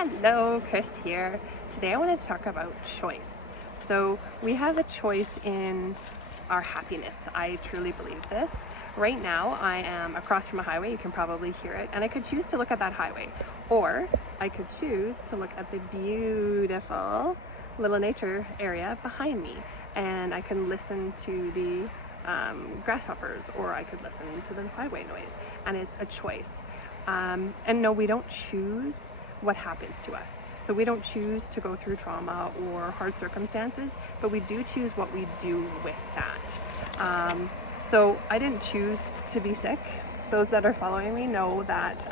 Hello, Chris here. Today I want to talk about choice. So we have a choice in our happiness. I truly believe this. Right now I am across from a highway, you can probably hear it, and I could choose to look at that highway, or I could choose to look at the beautiful little nature area behind me, and I can listen to the grasshoppers, or I could listen to the highway noise, and it's a choice. And no, we don't choose what happens to us. So we don't choose to go through trauma or hard circumstances, but we do choose what we do with that. So I didn't choose to be sick. Those that are following me know that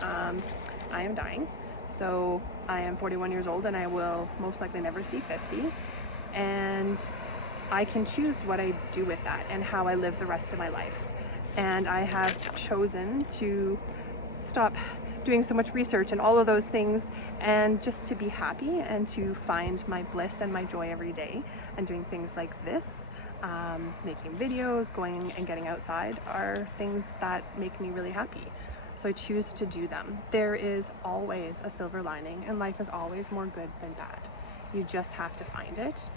I am dying. So I am 41 years old and I will most likely never see 50. And I can choose what I do with that and how I live the rest of my life. And I have chosen to stop doing so much research and all of those things, and just to be happy and to find my bliss and my joy every day. And doing things like this, making videos, going and getting outside, are things that make me really happy. So I choose to do them. There is always a silver lining, and life is always more good than bad. You just have to find it.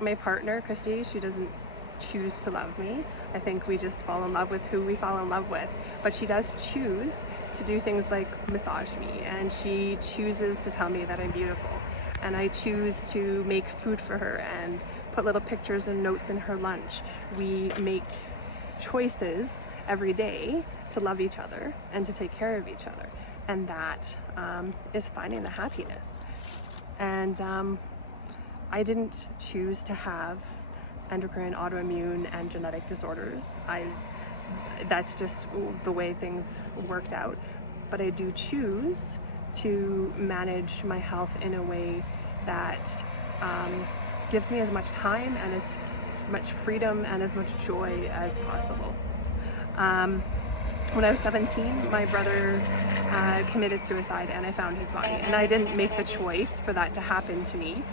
My partner, Christy, she doesn't choose to love me. I think we just fall in love with who we fall in love with. But she does choose to do things like massage me, and she chooses to tell me that I'm beautiful. And I choose to make food for her and put little pictures and notes in her lunch. We make choices every day to love each other and to take care of each other. And that is finding the happiness. And I didn't choose to have endocrine, autoimmune, and genetic disorders. That's just the way things worked out. But I do choose to manage my health in a way that gives me as much time and as much freedom and as much joy as possible. When I was 17, my brother committed suicide and I found his body. And I didn't make the choice for that to happen to me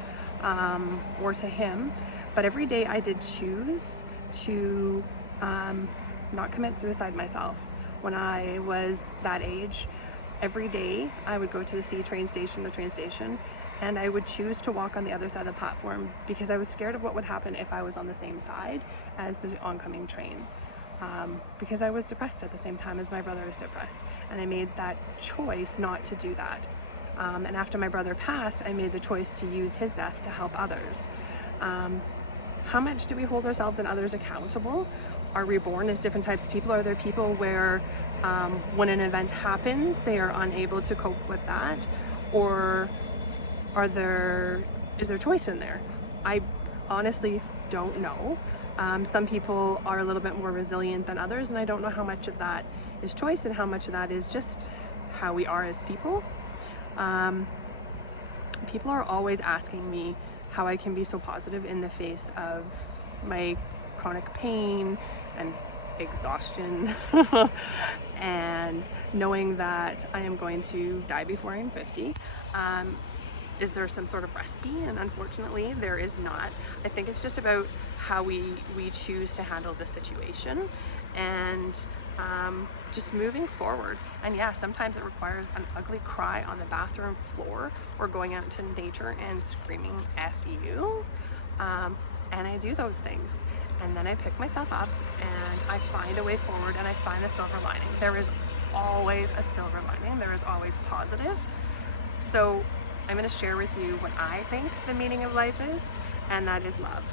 or to him. But every day I did choose to not commit suicide myself. When I was that age, every day I would go to the train station, and I would choose to walk on the other side of the platform because I was scared of what would happen if I was on the same side as the oncoming train. Because I was depressed at the same time as my brother was depressed, and I made that choice not to do that. And after my brother passed, I made the choice to use his death to help others. How much do we hold ourselves and others accountable? Are we born as different types of people? Are there people where when an event happens, they are unable to cope with that? Or is there choice in there? I honestly don't know. Some people are a little bit more resilient than others, and I don't know how much of that is choice and how much of that is just how we are as people. People are always asking me how I can be so positive in the face of my chronic pain and exhaustion and knowing that I am going to die before I'm 50. Is there some sort of recipe? And unfortunately there is not. I think it's just about how we choose to handle the situation and just moving forward. And yeah, sometimes it requires an ugly cry on the bathroom floor or going out into nature and screaming F you. And I do those things. And then I pick myself up and I find a way forward and I find a silver lining. There is always a silver lining. There is always positive. So I'm going to share with you what I think the meaning of life is, and that is love.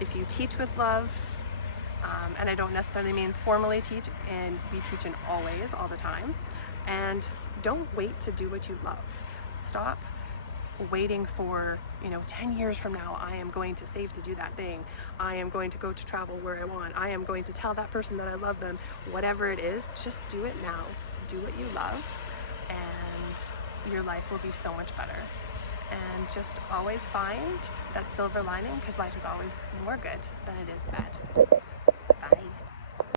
If you teach with love, and I don't necessarily mean formally teach, and we teach in always, all the time, and don't wait to do what you love. Stop waiting for, 10 years from now, I am going to save to do that thing. I am going to go to travel where I want. I am going to tell that person that I love them. Whatever it is, just do it now. Do what you love, and your life will be so much better. And just always find that silver lining, because life is always more good than it is bad.